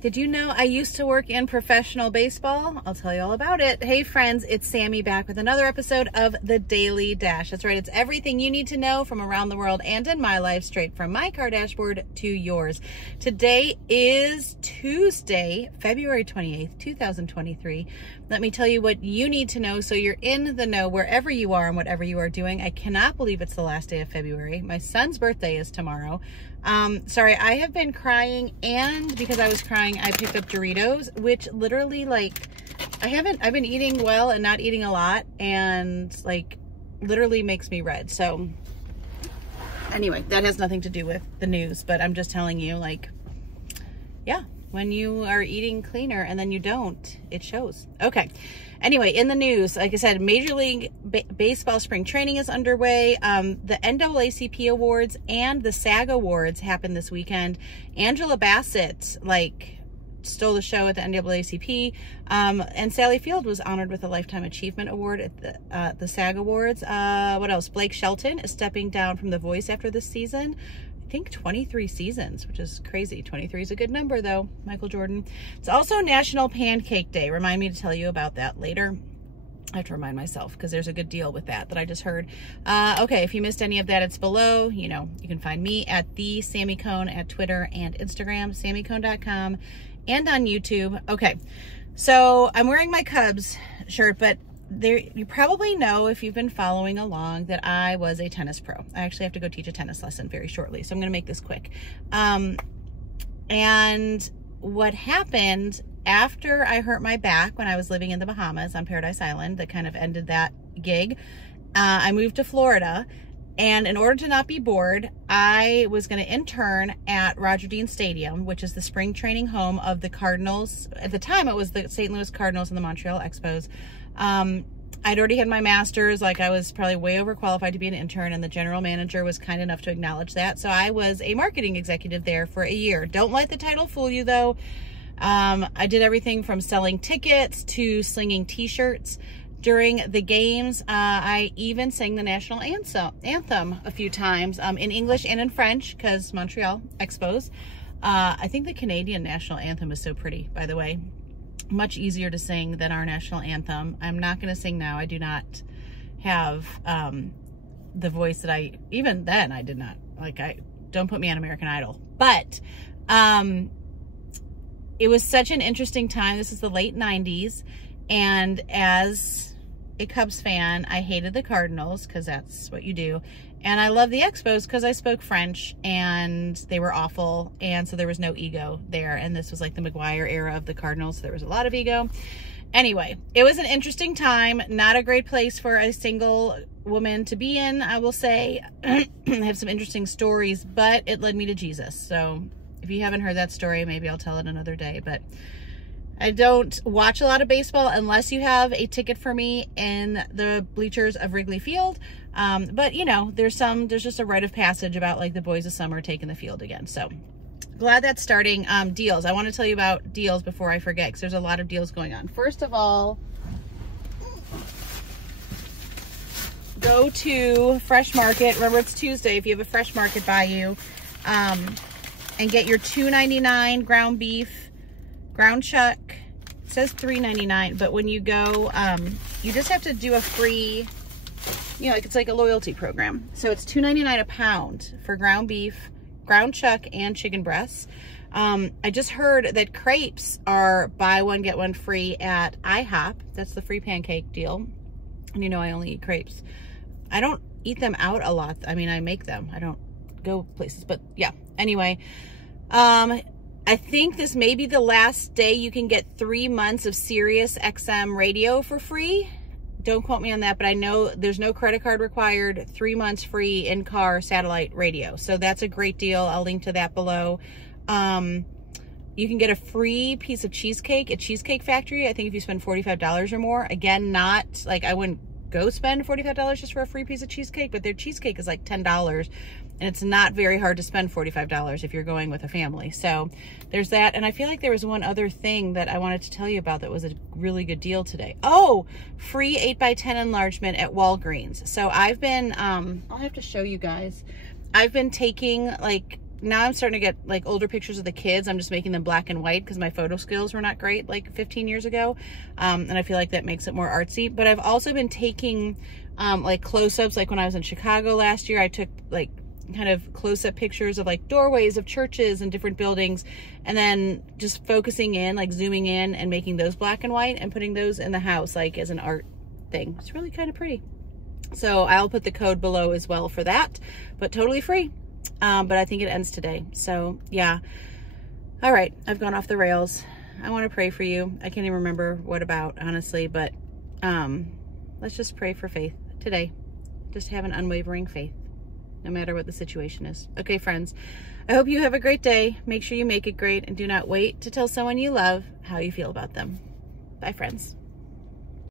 Did you know I used to work in professional baseball? I'll tell you all about it. Hey friends, it's Sammy back with another episode of The Daily Dash. That's right, it's everything you need to know from around the world and in my life, straight from my car dashboard to yours. Today is Tuesday, February 28th, 2023. Let me tell you what you need to know so you're in the know wherever you are and whatever you are doing. I cannot believe it's the last day of February. My son's birthday is tomorrow. Sorry, I have been crying, and because I was crying, I picked up Doritos, which literally, like, I've been eating well and not eating a lot, and, like, literally makes me red. So, anyway, that has nothing to do with the news, but I'm just telling you, like, yeah, when you are eating cleaner and then you don't, it shows. Okay. Anyway, in the news, like I said, Major League Baseball Spring Training is underway. The NAACP Awards and the SAG Awards happened this weekend. Angela Bassett, like, stole the show at the NAACP. And Sally Field was honored with a Lifetime Achievement Award at the SAG Awards. What else? Blake Shelton is stepping down from The Voice after this season. I think 23 seasons, which is crazy. 23 is a good number though, Michael Jordan. It's also National Pancake Day. Remind me to tell you about that later. I have to remind myself because there's a good deal with that I just heard. Okay, if you missed any of that, it's below. You know, you can find me at the Sammy Cone at Twitter and Instagram, sammycone.com, and on YouTube. Okay, so I'm wearing my Cubs shirt, but you probably know, if you've been following along, that I was a tennis pro. I actually have to go teach a tennis lesson very shortly, so I'm going to make this quick. And what happened after I hurt my back when I was living in the Bahamas on Paradise Island, that kind of ended that gig, I moved to Florida. And in order to not be bored, I was going to intern at Roger Dean Stadium, which is the spring training home of the Cardinals. At the time, it was the St. Louis Cardinals and the Montreal Expos. I'd already had my master's, like I was probably way overqualified to be an intern, and the general manager was kind enough to acknowledge that. So I was a marketing executive there for a year. Don't let the title fool you though. I did everything from selling tickets to slinging t-shirts. During the games, I even sang the national anthem a few times in English and in French, because Montreal Expos. I think the Canadian national anthem is so pretty, by the way. Much easier to sing than our national anthem. I'm not going to sing now. I do not have the voice that even then I did not. Like, don't put me on American Idol. But it was such an interesting time. This is the late 90s. And as a Cubs fan, I hated the Cardinals, because that's what you do. And I love the Expos because I spoke French, and they were awful, and so there was no ego there. And this was like the McGuire era of the Cardinals, so there was a lot of ego. Anyway, it was an interesting time. Not a great place for a single woman to be in, I will say. I have some interesting stories, but it led me to Jesus. So if you haven't heard that story, maybe I'll tell it another day. But I don't watch a lot of baseball unless you have a ticket for me in the bleachers of Wrigley Field. But you know, there's just a rite of passage about, like, the boys of summer taking the field again. So glad that's starting. Deals. I want to tell you about deals before I forget, because there's a lot of deals going on. First of all, go to Fresh Market. Remember, it's Tuesday. If you have a Fresh Market by you, and get your $2.99 ground beef, ground chuck. It says $3.99, but when you go, you just have to do a free, you know, like, it's like a loyalty program. So it's $2.99 a pound for ground beef, ground chuck, and chicken breasts. I just heard that crepes are buy one, get one free at IHOP. That's the free pancake deal. And you know, I only eat crepes. I don't eat them out a lot. I mean, I make them. I don't go places, but yeah. Anyway, I think this may be the last day you can get 3 months of Sirius XM radio for free. Don't quote me on that, but I know there's no credit card required. 3 months free in-car satellite radio. So that's a great deal. I'll link to that below. You can get a free piece of cheesecake at Cheesecake Factory, I think, if you spend $45 or more. Again, not like, I wouldn't go spend $45 just for a free piece of cheesecake, but their cheesecake is like $10. And it's not very hard to spend $45 if you're going with a family. So there's that. And I feel like there was one other thing that I wanted to tell you about that was a really good deal today. Oh, free 8x10 enlargement at Walgreens. So I've been, I'll have to show you guys. I've been taking, like, now I'm starting to get like older pictures of the kids. I'm just making them black and white because my photo skills were not great like 15 years ago. And I feel like that makes it more artsy. But I've also been taking like close-ups. Like when I was in Chicago last year, I took like kind of close-up pictures of like doorways of churches and different buildings, and then just focusing in, like zooming in and making those black and white and putting those in the house like as an art thing. It's really kind of pretty. So I'll put the code below as well for that, but totally free. But I think it ends today. So yeah. All right. I've gone off the rails. I want to pray for you. I can't even remember what about, honestly, but let's just pray for faith today. Just have an unwavering faith, no matter what the situation is. Okay, friends, I hope you have a great day. Make sure you make it great, and do not wait to tell someone you love how you feel about them. Bye, friends.